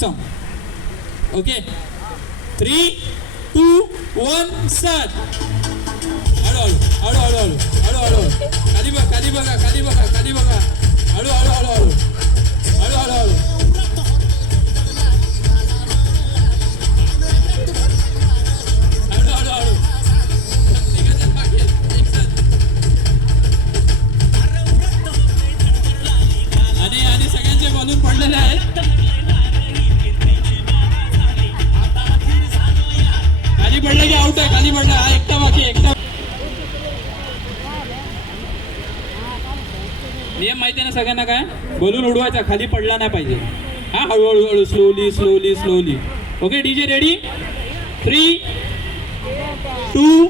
song. Okay. 3, 2, 1, start. हळू. खाली बघा. हळू. आणि सगळ्यांचे बॉलून पडलेले आहेत. खाली पडलं की आउट आहे. खाली पडलं. हा एकटा बाकी. नियम माहिती आहे ना सगळ्यांना काय? बलून उडवायचा, खाली पडला नाही पाहिजे. हा हळूहळू slowly. Okay DJ ready? 3, 2,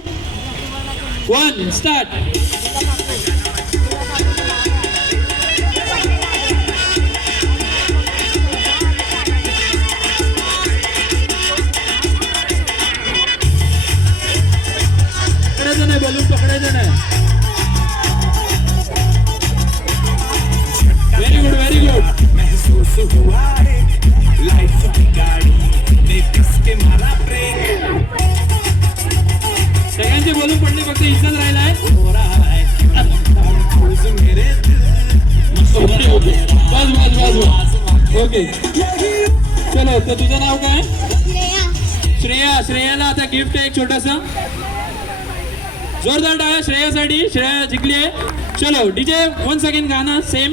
1 start. पकडायचं नाही. Very good. महसूस हुआ है लाइफ की गाड़ी में कस के मारा ब्रेक. सगळ्यांचे बोलून पडले, फक्त इज्जत राहिलाय. हो रहा है मेरे बस. ओके चलो. तर तुझं नाव काय? श्रेयाला आता गिफ्ट आहे एक छोटासा. जोरदार टाळ्या श्रेयासाठी. श्रेया जिंकली आहे. चलो डीजे 1 सेकंड गाणं सेम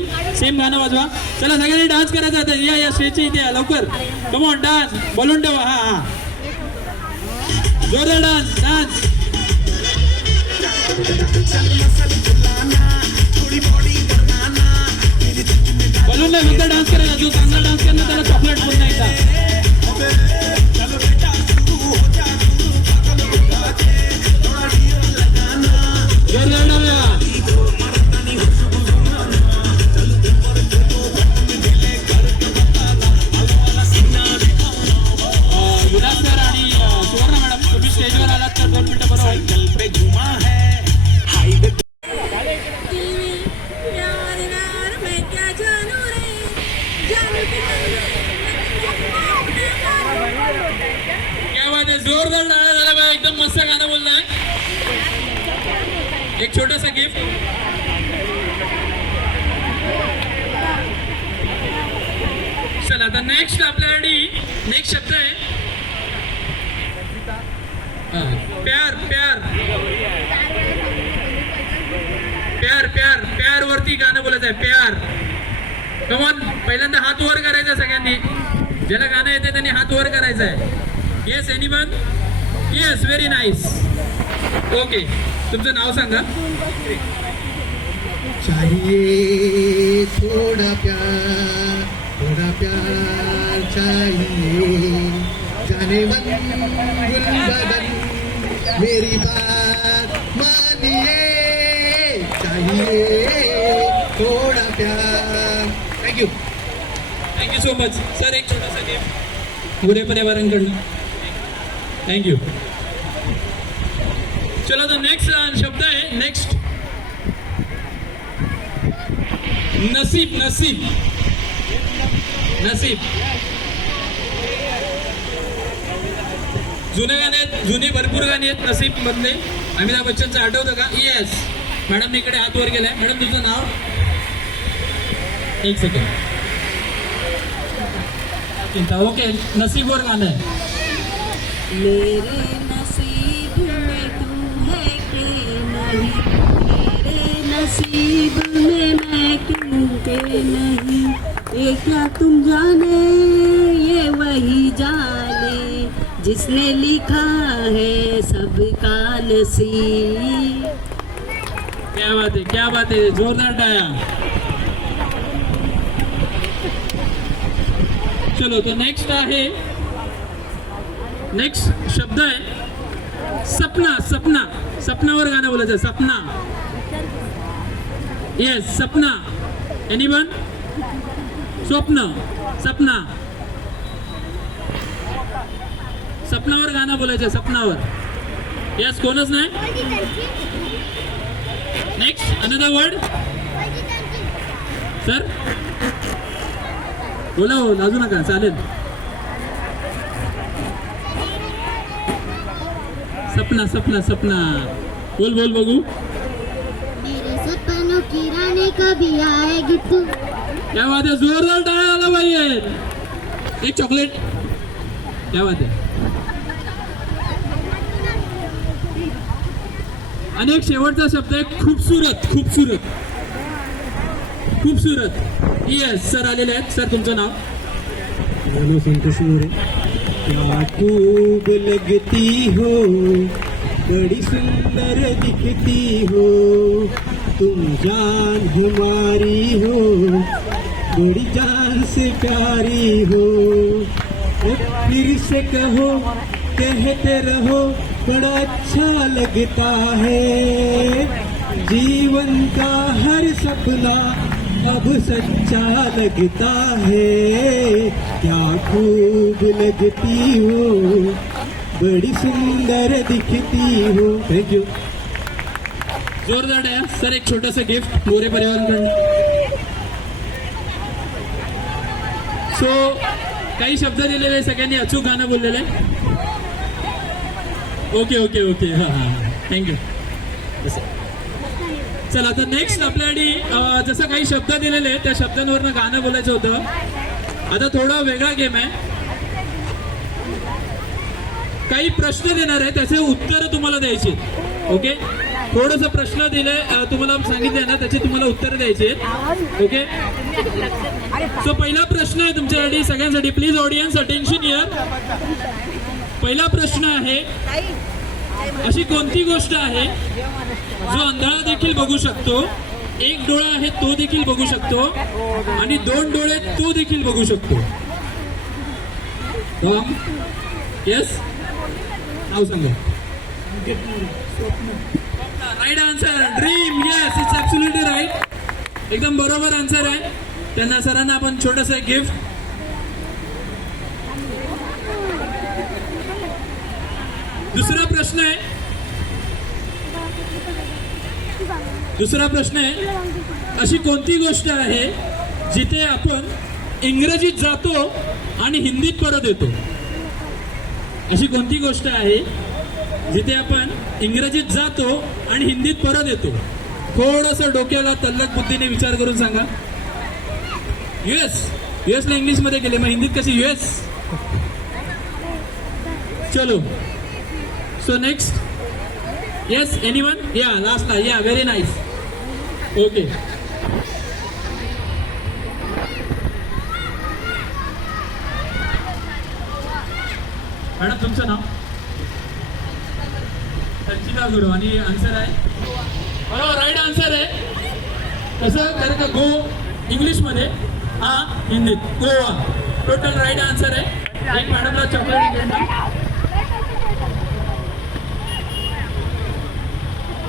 गाणं वाजवा. चला सगळ्यांनी डान्स करायचा आता. या स्टेजच्या इथे या लवकर. Come on dance. बोलून ठेवा. हा जोरदार डान्स. बोलून नाही फक्त डान्स करायचा. जो चांगला डान्स करणार त्याला चॉकलेट पण नाही का? विलास सर आणि सुवर्णा मॅडम तुम्ही स्टेजवर आलात तर 2 मिनिटं बरोबर. क्या बात आहे. जोरदार टाळ्या झाला बा. एकदम मस्त गाणं बोललाय. एक छोटासा गिफ्ट. चला आता नेक्स्ट आपल्यासाठी नेक्स्ट शब्द आहे प्यार वरती गाणं बोलायचं आहे. प्यार. कमॉन. पहिल्यांदा हात वर करायचा सगळ्यांनी. ज्याला गाणं येते त्यांनी हात वर करायचं आहे. Yes anyone? Yes very nice. Okay तुमचं नाव सांगा. चाहिए थोड़ा प्यार चाहिए जाने मन गुल बदन मेरी बात मानिए चाहिए थोड़ा प्यार. Thank you so much sir. एक छोटासा गिफ्ट पुरे पर्यावरणकडनं. थँक्यू. चलो तो नेक्स्ट शब्द आहे. नेक्स्ट नसीब. जुने गाणे आहेत. जुनी भरपूर गाणी आहेत नसीब मधले. अमिताभ बच्चनचं आठवतं का? येस. मॅडम इकडे हात वर केलाय. मॅडम तुमचं नाव? 1 सेकंड. ओके नसीबवर गाणं आहे. मेरे नसीब में तू है कि नहीं, मेरे नसीब में मैं क्यों के नहीं, ये क्या तुम जाने ये वही जाने जिसने लिखा है सबका नसीब. क्या बात है. जोरदार टाळ्या. चलो तो नेक्स्ट आहे. नेक्स्ट शब्द आहे सपनावर गाणं बोलायचं. सपना. येस सपना. एनीवन? सपनावर गाणं बोलायचं. सपनावर. येस कोणच नाही. Next another word sir. बोला हो, लाजू नका, चालेल. सपना सपना सपना बोल बोल बघू. मेरे सपनों की रानी कभी आएगी तू. क्या बात आहे, जोरदार टाळ्या आला पाहिजे. एक चॉकलेट. क्या बात आहे. आणि एक शेवटचा शब्द आहे खूपसूरत. खूपसूरत खूपसूरत. येस सर आलेले आहेत. सर तुमचं नाव. बोलो संतोष मोरे. क्या खूब लगती हो, बड़ी सुंदर दिखती हो, तुम जान हमारी हो, बड़ी जान से प्यारी हो. फिर से कहो, कहते रहो, बड़ा अच्छा लगता है. जीवन का हर सपना अब सच्चा लगता है. क्या खूब लगती हो, बड़ी सुंदर दिखती हो. थँक्यू. जोरदार आहे सर. एक छोटंसं गिफ्ट मोरे परिवाराकडून. सो काही शब्द दिलेले सगळ्यांनी अचूक गाणं बोललेलं आहे. ओके ओके ओके हां हां थँक्यू. चला आता नेक्स्ट आपल्याकडे जसं काही शब्द दिलेले त्या शब्दांवरनं गाणं बोलायचं होतं. आता थोडा वेगळा गेम आहे. काही प्रश्न देणार आहे, त्याचे उत्तर तुम्हाला द्यायचे. ओके, थोडंसं प्रश्न दिले तुम्हाला सांगितले ना, त्याची तुम्हाला उत्तर द्यायचे. ओके, सो पहिला प्रश्न आहे तुमच्यासाठी सगळ्यांसाठी. Please audience attention here. पहिला प्रश्न आहे, अशी कोणती गोष्ट आहे जो अंधारा देखील बघू शकतो, एक डोळा आहे तो देखील बघू शकतो आणि दोन डोळे तो देखील बघू शकतो. येस, नाव सांगा. Right answer, dream. Yes, it's absolutely right. एकदम बरोबर आन्सर आहे. त्यांना सरांना आपण छोटंसं गिफ्ट. दुसरा प्रश्न आहे, अशी कोणती गोष्ट आहे जिथे आपण इंग्रजीत जातो आणि हिंदीत परत येतो. अशी कोणती गोष्ट आहे जिथे आपण इंग्रजीत जातो आणि हिंदीत परत येतो. थोडंसं डोक्याला तल्लक बुद्धीने विचार करून सांगा. युएसला इंग्लिशमध्ये गेले, मग हिंदीत कशी युएस. चलो, सो नेक्स्ट. Yes, anyone. या लास्टला. या, व्हेरी नाईस. ओके, मॅडम तुमचं नाव. संचिता गुरु. आणि आन्सर आहे बरोबर, राईट आन्सर आहे. कसं कारण का गो इंग्लिशमध्ये, हा हिंदीत गोवा. टोटल राईट आन्सर आहे. एक मॅडमला चॉकलेट घेऊन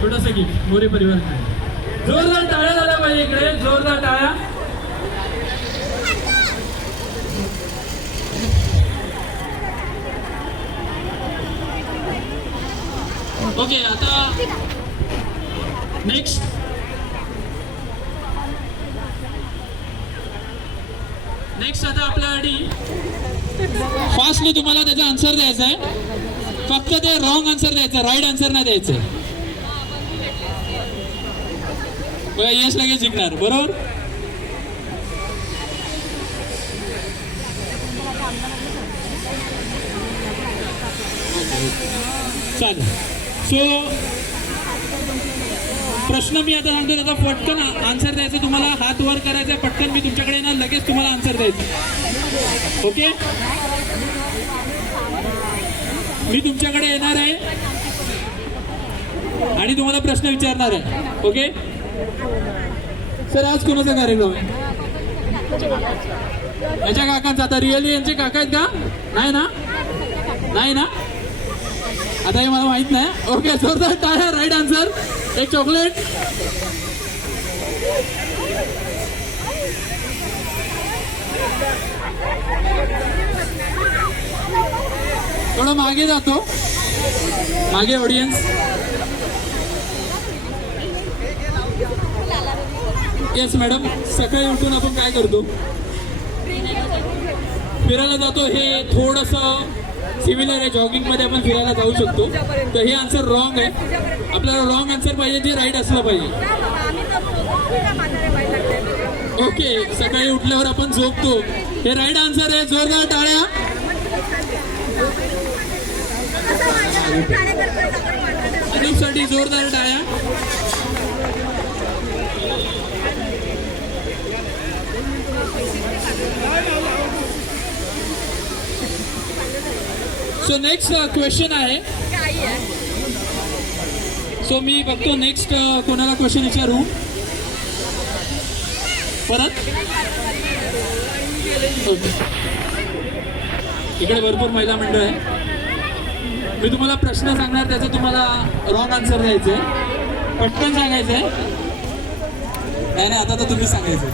छोटंसं गिफ्ट मोरे परिवार. जोरदार टाळ्या झाल्या पाहिजे इकडे, जोरदार टाळ्या. ओके, आता नेक्स्ट. आता आपल्यासाठी फास्टली तुम्हाला त्याचा आन्सर द्यायचा आहे. फक्त ते रॉंग आन्सर द्यायचं, राईट आन्सर नाही द्यायचं. बघा, यश लगेच जिंकणार. बरोबर. चालेल. सो प्रश्न मी आता सांगतो, त्याचा पटकन आन्सर द्यायचं. तुम्हाला हात वर करायचा, पटकन मी तुमच्याकडे येणार, लगेच तुम्हाला आन्सर द्यायचं. ओके, मी तुमच्याकडे येणार आहे आणि तुम्हाला प्रश्न विचारणार आहे. ओके सर, आज कोणाचा कार्यक्रम आहे? याच्या काकांचा. आता रिअली यांचे काका आहेत का? नाही ना, नाही ना. आता हे मला माहित नाही. ओके, जोरदार टाळ्या. Right answer. एक चॉकलेट. थोडं मागे जातो, मागे ऑडियन्स. येस मॅडम, सकाळी उठून आपण काय करतो? फिरायला जातो हे थोडंसं सिमिलर आहे. जॉगिंगमध्ये आपण फिरायला जाऊ शकतो. तर हे आन्सर रॉंग आहे. आपल्याला रॉंग आन्सर पाहिजे जे राईट असलं पाहिजे. ओके, सकाळी उठल्यावर आपण झोपतो हे राईट आन्सर आहे. जोरदार टाळ्या. अनुपसाठी जोरदार टाळ्या. सो नेक्स्ट क्वेश्चन आहे. सो मी बघतो नेक्स्ट कोणाला क्वेश्चन विचारू. परत ओके. इकडे भरपूर महिला मंडळ आहे. मी तुम्हाला प्रश्न सांगणार, त्याचा तुम्हाला रॉंग आन्सर द्यायचं आहे. पटकन सांगायचं आहे. नाही नाही, आता तर तुम्ही सांगायचं.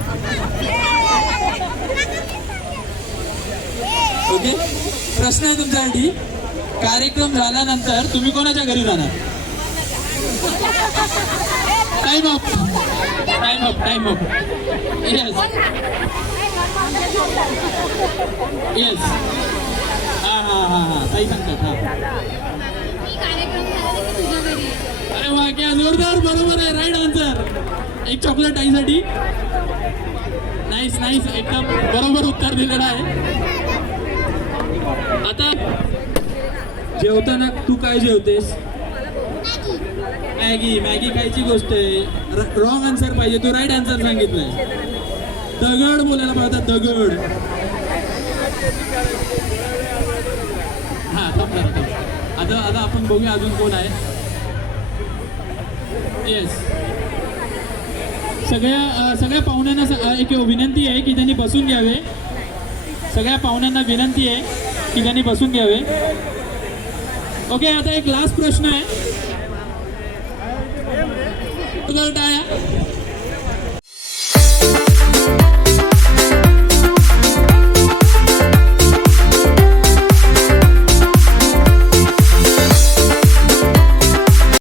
ओके, प्रश्न आहे तुमच्यासाठी. कार्यक्रम झाल्यानंतर तुम्ही कोणाच्या घरी जाणार? Time up, time up, time up. Yes yes. हां हां हां हां, काही सांगतात. हां, अरे वा, क्या जोरदार. बरोबर आहे, राईट आन्सर. एक चॉकलेट आईसाठी. नाईस नाईस, एकदम बरोबर उत्तर दिलेलं आहे. आता जेवताना तू काय जेवतेस? मॅगी. मॅगी खायची गोष्ट आहे. रॉंग आन्सर पाहिजे. तू राईट आन्सर सांगितलंय. दगड बोलायला पाहिजे. दगड. हा, थांब. आता आता आपण बघूया अजून कोण आहे. येस, सगळ्या पाहुण्यांना एक विनंती आहे की त्यांनी बसून घ्यावे. सगळ्या पाहुण्यांना विनंती आहे की त्यांनी बसून घ्यावे. ओके, आता एक लास्ट प्रश्न आहे. टाळ्या.